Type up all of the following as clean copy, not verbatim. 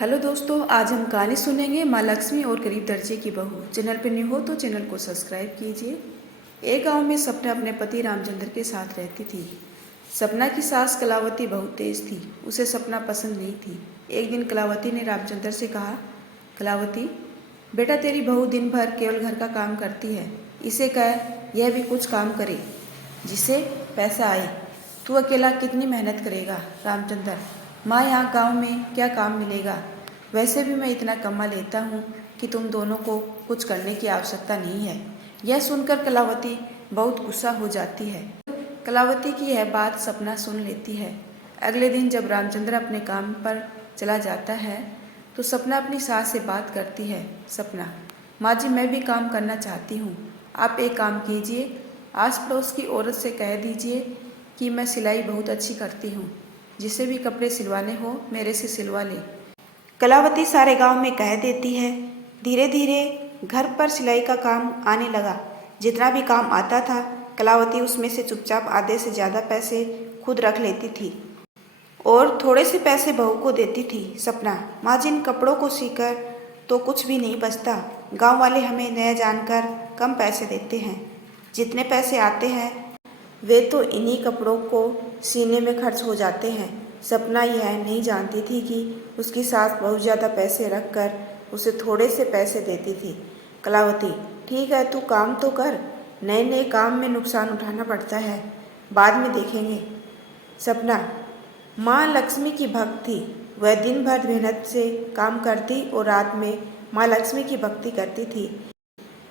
Hello दोस्तों, आज हम कहानी सुनेंगे माँ लक्ष्मी और गरीब दर्जे की बहू। चैनल पर न्यू हो तो चैनल को सब्सक्राइब कीजिए। एक गांव में सपना अपने पति रामचंद्र के साथ रहती थी। सपना की सास कलावती बहुत तेज थी। उसे सपना पसंद नहीं थी। एक दिन कलावती ने रामचंद्र से कहा, कलावती बेटा, तेरी बहू दिन भर केवल घर का काम करती है। इसे कह यह भी कुछ काम करे जिससे पैसा आए। तू अकेला कितनी मेहनत करेगा? रामचंद्र, माँ यहाँ गांव में क्या काम मिलेगा? वैसे भी मैं इतना कमा लेता हूँ कि तुम दोनों को कुछ करने की आवश्यकता नहीं है। यह सुनकर कलावती बहुत गुस्सा हो जाती है। कलावती की यह बात सपना सुन लेती है। अगले दिन जब रामचंद्र अपने काम पर चला जाता है तो सपना अपनी सास से बात करती है। सपना, माँ जी, मैं भी काम करना चाहती हूँ। आप एक काम कीजिए, आस पड़ोस की औरत से कह दीजिए कि मैं सिलाई बहुत अच्छी करती हूँ। जिसे भी कपड़े सिलवाने हो मेरे से सिलवा ले। कलावती सारे गांव में कह देती है। धीरे धीरे घर पर सिलाई का काम आने लगा। जितना भी काम आता था कलावती उसमें से चुपचाप आधे से ज़्यादा पैसे खुद रख लेती थी और थोड़े से पैसे बहू को देती थी। सपना, माँ जिन कपड़ों को सीकर तो कुछ भी नहीं बचता। गांव वाले हमें नया जानकर कम पैसे देते हैं। जितने पैसे आते हैं वे तो इन्हीं कपड़ों को सीने में खर्च हो जाते हैं। सपना यह नहीं जानती थी कि उसकी सास बहुत ज़्यादा पैसे रखकर उसे थोड़े से पैसे देती थी। कलावती, ठीक है, तू काम तो कर। नए नए काम में नुकसान उठाना पड़ता है, बाद में देखेंगे। सपना माँ लक्ष्मी की भक्त थी। वह दिन भर मेहनत से काम करती और रात में माँ लक्ष्मी की भक्ति करती थी।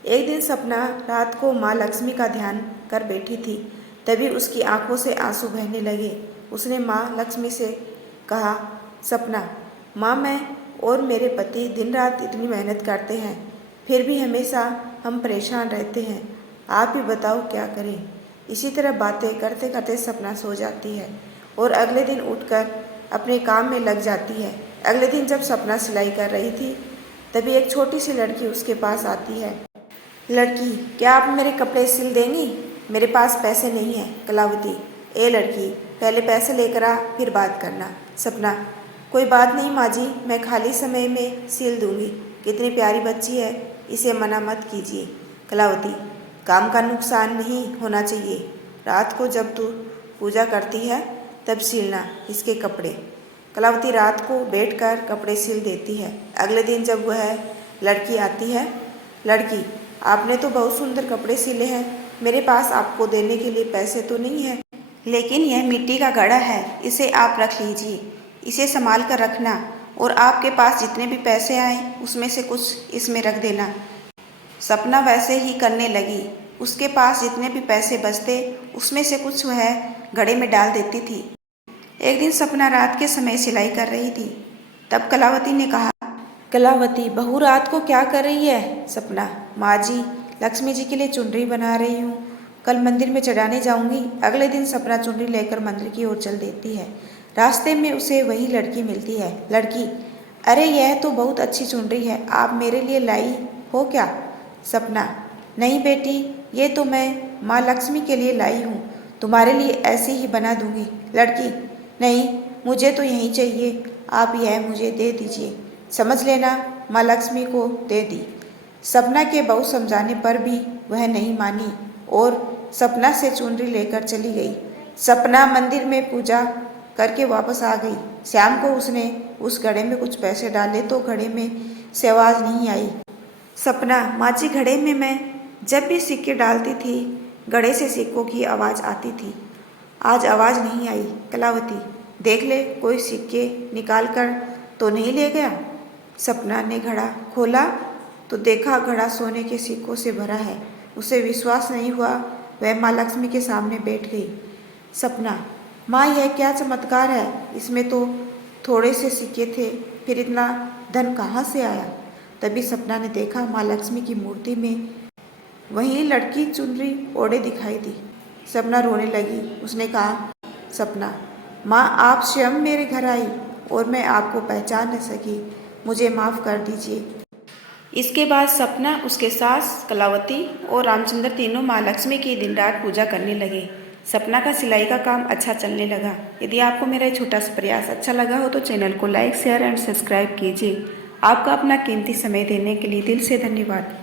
एक दिन सपना रात को माँ लक्ष्मी का ध्यान कर बैठी थी। तभी उसकी आंखों से आंसू बहने लगे। उसने माँ लक्ष्मी से कहा, सपना, माँ मैं और मेरे पति दिन रात इतनी मेहनत करते हैं, फिर भी हमेशा हम परेशान रहते हैं। आप ही बताओ क्या करें? इसी तरह बातें करते करते सपना सो जाती है और अगले दिन उठकर अपने काम में लग जाती है। अगले दिन जब सपना सिलाई कर रही थी तभी एक छोटी सी लड़की उसके पास आती है। लड़की, क्या आप मेरे कपड़े सिल देंगी? मेरे पास पैसे नहीं है। कलावती, ए लड़की, पहले पैसे लेकर आ, फिर बात करना। सपना, कोई बात नहीं माँ जी, मैं खाली समय में सिल दूंगी। कितनी प्यारी बच्ची है, इसे मना मत कीजिए। कलावती, काम का नुकसान नहीं होना चाहिए। रात को जब तू पूजा करती है तब सिलना इसके कपड़े। कलावती रात को बैठकर कपड़े सिल देती है। अगले दिन जब वह लड़की आती है, लड़की, आपने तो बहुत सुंदर कपड़े सिले हैं। मेरे पास आपको देने के लिए पैसे तो नहीं है, लेकिन यह मिट्टी का घड़ा है, इसे आप रख लीजिए। इसे संभाल कर रखना और आपके पास जितने भी पैसे आए उसमें से कुछ इसमें रख देना। सपना वैसे ही करने लगी। उसके पास जितने भी पैसे बचते उसमें से कुछ वह घड़े में डाल देती थी। एक दिन सपना रात के समय सिलाई कर रही थी। तब कलावती ने कहा, कलावती, बहू रात को क्या कर रही है? सपना, माँ जी, लक्ष्मी जी के लिए चुनरी बना रही हूँ, कल मंदिर में चढ़ाने जाऊंगी। अगले दिन सपना चुनरी लेकर मंदिर की ओर चल देती है। रास्ते में उसे वही लड़की मिलती है। लड़की, अरे यह तो बहुत अच्छी चुनरी है, आप मेरे लिए लाई हो क्या? सपना, नहीं बेटी, ये तो मैं माँ लक्ष्मी के लिए लाई हूँ, तुम्हारे लिए ऐसे ही बना दूंगी। लड़की, नहीं, मुझे तो यही चाहिए, आप यह मुझे दे दीजिए। समझ लेना, माँ लक्ष्मी को दे दी। सपना के बहुत समझाने पर भी वह नहीं मानी और सपना से चुनरी लेकर चली गई। सपना मंदिर में पूजा करके वापस आ गई। शाम को उसने उस घड़े में कुछ पैसे डाले तो घड़े में से आवाज़ नहीं आई। सपना, माँ जी, घड़े में मैं जब भी सिक्के डालती थी घड़े से सिक्कों की आवाज़ आती थी, आज आवाज़ नहीं आई। कलावती, देख ले, कोई सिक्के निकाल कर तो नहीं ले गया? सपना ने घड़ा खोला तो देखा घड़ा सोने के सिक्कों से भरा है। उसे विश्वास नहीं हुआ। वह माँ लक्ष्मी के सामने बैठ गई। सपना, माँ यह क्या चमत्कार है, इसमें तो थोड़े से सिक्के थे, फिर इतना धन कहाँ से आया? तभी सपना ने देखा माँ लक्ष्मी की मूर्ति में वही लड़की चुनरी ओढ़े दिखाई दी। सपना रोने लगी। उसने कहा, सपना, माँ आप स्वयं मेरे घर आई और मैं आपको पहचान न सकी, मुझे माफ़ कर दीजिए। इसके बाद सपना, उसके सास कलावती और रामचंद्र तीनों माँ लक्ष्मी की दिन रात पूजा करने लगे। सपना का सिलाई का काम अच्छा चलने लगा। यदि आपको मेरा ये छोटा सा प्रयास अच्छा लगा हो तो चैनल को लाइक शेयर एंड सब्सक्राइब कीजिए। आपका अपना कीमती समय देने के लिए दिल से धन्यवाद।